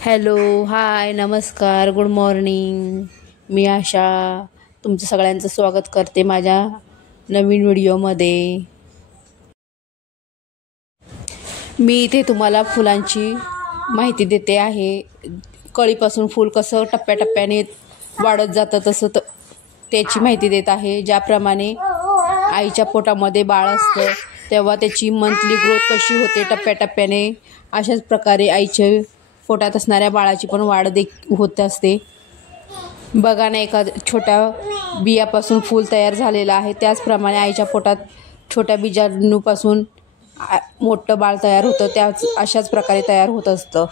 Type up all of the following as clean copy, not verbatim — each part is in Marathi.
हॅलो, हाय, नमस्कार, गुड मॉर्निंग. मी आशा तुमचं सगळ्यांचं स्वागत करते माझ्या नवीन व्हिडिओमध्ये. मी इथे तुम्हाला फुलांची माहिती देते आहे. कळीपासून फूल कसं टप्प्याटप्प्याने वाढत जातं तसं त्याची माहिती देत आहे. ज्याप्रमाणे आईच्या पोटामध्ये बाळ असतं तेव्हा त्याची मंथली ग्रोथ कशी होते टप्प्याटप्प्याने, अशाच प्रकारे आईच्या पोटात असणाऱ्या बाळाची पण वाढ होत असते. बघा ना, एका छोट्या बियापासून फूल तयार झालेलं आहे. त्याचप्रमाणे आईच्या पोटात छोट्या बीजाणूपासून मोठं बाळ तयार होतं. अशाच प्रकारे तयार होत असतं.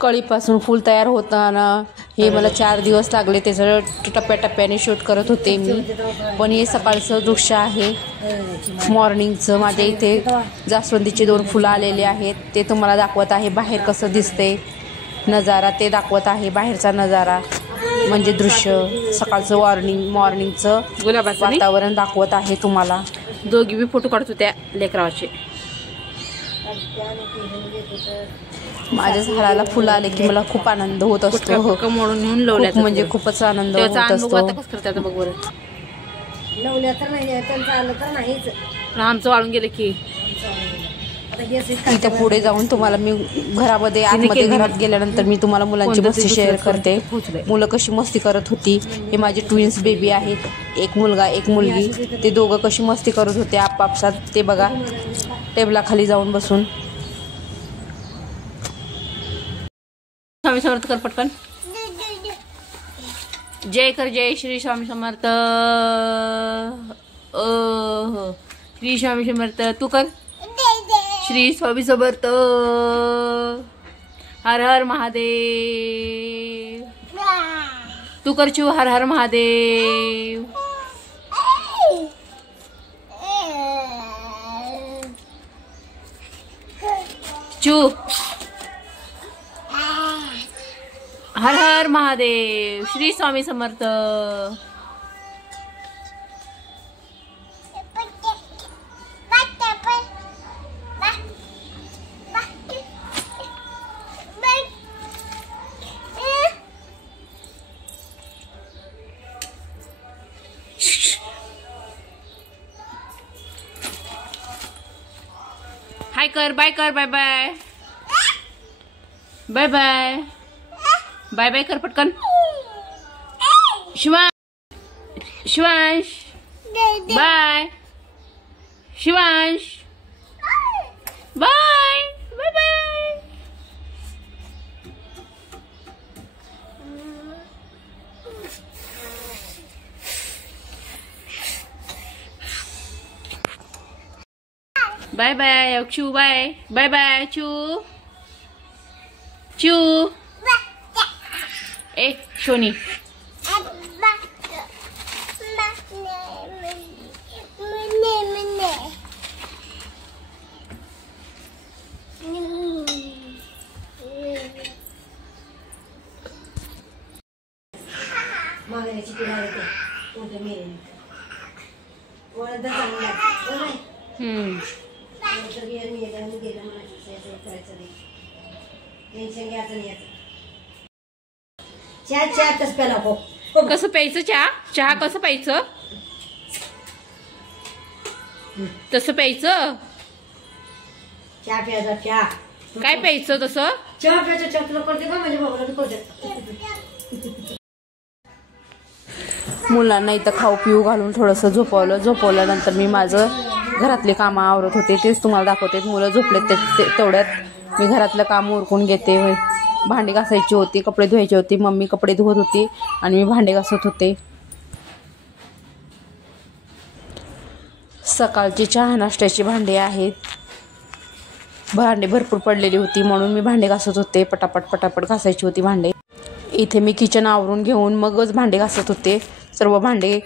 कळीपासून फूल तयार होताना हे मला 4 दिवस लागले. त्याचं टप्प्याटप्प्याने शूट करत होते मी. पण हे सकाळचं दृश्य आहे, मॉर्निंगचं. माझ्या इथे जास्वंदीचे 2 फुलं आलेले आहेत. ते तुम्हाला दाखवत आहे. बाहेर कसं दिसते नजारा ते दाखवत आहे. बाहेरचा नजारा म्हणजे दृश्य, सकाळचं मॉर्निंगचं वातावरण दाखवत आहे तुम्हाला. दोघी बी फोटो काढत होत्या लेकराचे. माझ्या झाडाला फुलं आले की मला खूप आनंद होत असतो. म्हणजे खूपच आनंद होत असतो. आमचं वाळून गेलं की इथं पुढे जाऊन तुम्हाला मी घरामध्ये घरात गेल्यानंतर मी तुम्हाला मुलांची मस्ती शेअर करते. मुलं कशी मस्ती करत होती. हे माझे ट्विन्स बेबी आहेत, एक मुलगा एक मुलगी. ते दोघं कशी मस्ती करत होते आपापसात ते बघा, टेबलाखाली जाऊन बसून. स्वामी समर्थ कर पटकन. जय कर, जय श्री स्वामी समर्थ. श्री स्वामी समर्थ. तू कर. श्री स्वामी समर्थ. हर हर महादेव. तू कर चू. हर हर महादेव. चू. हर हर महादेव. श्री स्वामी समर्थ. हाय कर, बाय कर, bye bye. Bye bye. Bye bye कर पटकन. Shivansh bye. Shivansh bye. Bye bye. Bye bye चू. बाय बाय बाय चू. चू. ए शोनी. कसं प्यायचं चहा? चहा कसं प्यायचं? तसं प्यायचं? चहा प्यायचा. चहा काय प्यायचं तसं? चहा प्यायचा. चहा तुला करते का? माझ्या भावाला करते. मुलांना इथं खाऊ पिऊ घालून थोडंसं झोपवल्यानंतर मी माझं घरातले कामं आवरत होते. तेच तुम्हाला दाखवते. मुलं झोपलेत तेवढ्यात मी घरातलं काम उरकून घेते. भांडी घासायची होती, कपडे धुवायचे होते. मम्मी कपडे धुवत होती आणि मी भांडे घासत होते. सकाळची चहा नाश्त्याची भांडी आहेत. भांडे भरपूर पडलेली होती म्हणून मी भांडे घासत होते. पटापट घासायची होती भांडे. इथे मी किचन आवरून घेऊन मगच भांडे घासत होते. सर्व भांडे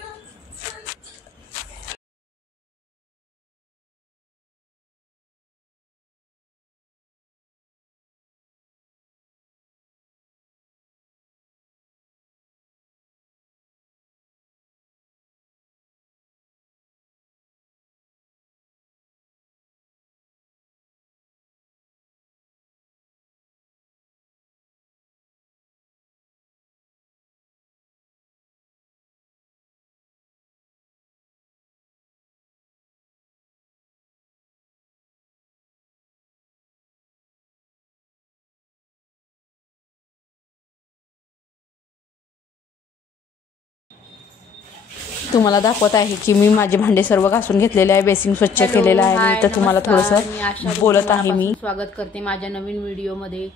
तुम्हाला दाखवत आहे की मी माझे भांडे सर्व घासून घेतलेले आहे, बेसिंग स्वच्छ केलेलं आहे. आणि तर तुम्हाला थोडंसं बोलत आहे मी. स्वागत करते माझ्या नवीन व्हिडिओमध्ये.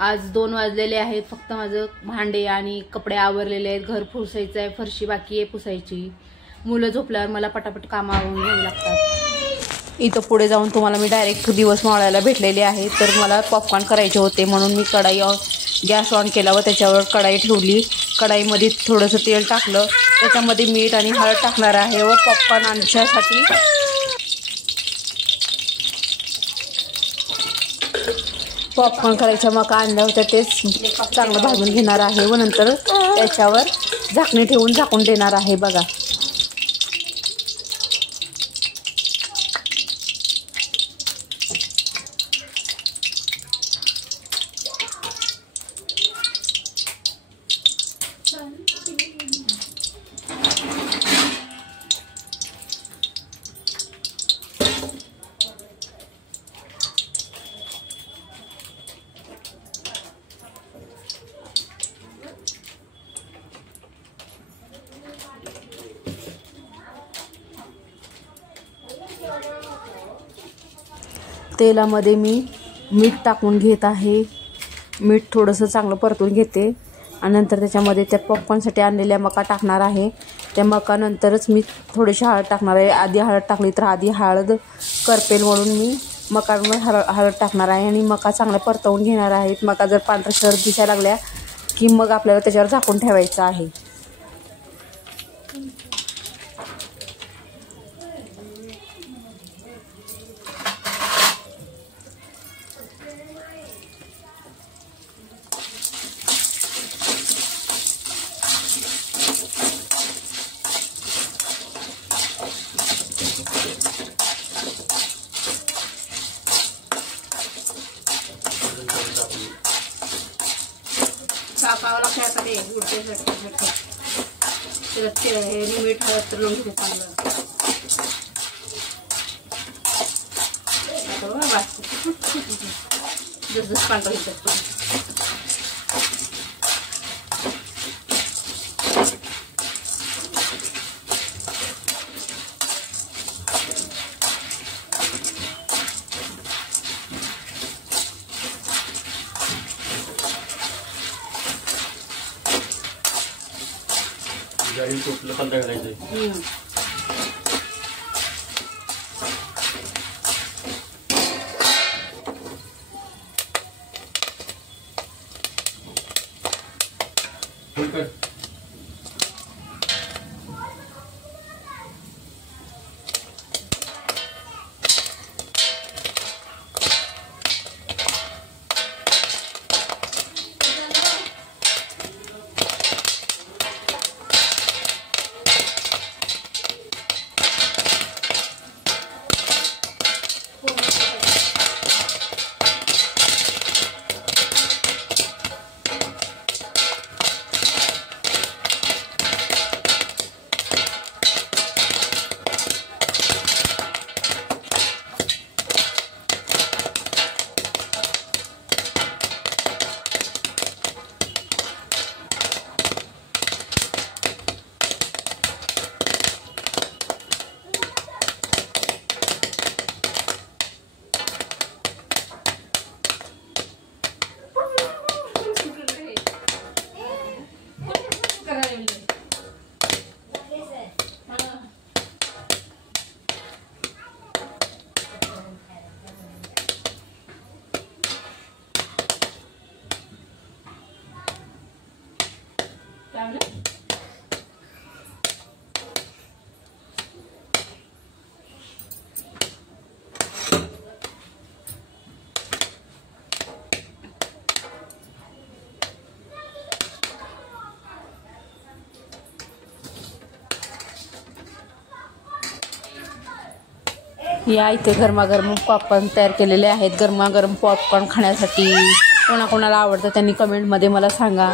आज 2 वाजलेले आहेत. फक्त माझं भांडे आणि कपडे आवरलेले आहेत. घर पुसायचं आहे, फरशी बाकी आहे पुसायची. मुलं झोपल्यावर मला पटापट कामं आवरून घ्यावी लागतात. इथं पुढे जाऊन तुम्हाला मी डायरेक्ट दिवस मावळायला भेटलेले आहे. तर मला पॉपकॉर्न करायचे होते म्हणून मी गॅस ऑन केला व त्याच्यावर कढाई ठेवली. कढाईमध्ये थोडंसं तेल टाकलं, त्याच्यामध्ये मीठ आणि हळद टाकणार आहे व पॉपकॉर्न आणण्यासाठी पॉपकॉर्न करायच्या मका आणल्या होत्या तेच चांगलं भाजून घेणार आहे व नंतर त्याच्यावर झाकणी ठेवून झाकून देणार आहे. बघा तेलामध्ये मी मीठ टाकून घेत आहे. मीठ थोडंसं चांगलं परतून घेते आणि नंतर त्याच्यामध्ये त्या पॉपकॉर्नसाठी आणलेल्या मका टाकणार आहे. त्या मका नंतरच मी थोडीशी हळद टाकणार आहे. आधी हळद टाकली तर आधी हळद करपेल म्हणून मी मकावर हळद टाकणार आहे आणि मका चांगल्या परतवून घेणार आहेत. मका जर पांढरसर दिसायला लागल्या की मग आपल्याला त्याच्यावर झाकून ठेवायचं आहे. टाकावं लागतं आता ते हे मीठ हळद तर लावून घेते चांगलं. जसं पांढरं घेतात गाडी टोपलं खालता घालायचं. या इथे गरमागरम पॉपकॉर्न तयार केलेले आहेत. गरमागरम पॉपकॉर्न खाण्यासाठी कोणाकोणाला आवडतं त्यांनी कमेंटमध्ये मला सांगा.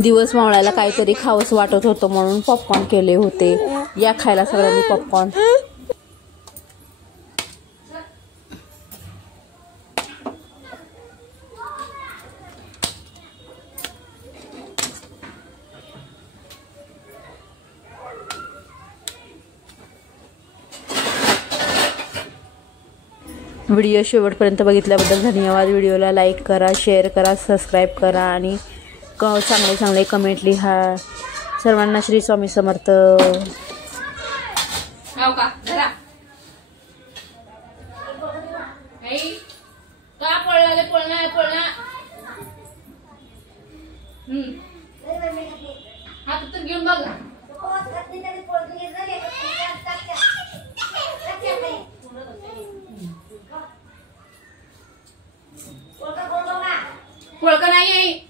दिवस मावळायला काहीतरी खावंसं वाटत होतं म्हणून पॉपकॉर्न केले होते. या खायला सगळ्यांनी पॉपकॉर्न. व्हिडिओ शेवटपर्यंत बघितल्याबद्दल धन्यवाद. व्हिडिओला लाईक करा, शेअर करा, सबस्क्राईब करा आणि चांगले चांगले कमेंट लिहा. सर्वांना श्री स्वामी समर्थ. हो का जरा का पळला पळना हात तर घेऊन बघ. पोळका नाही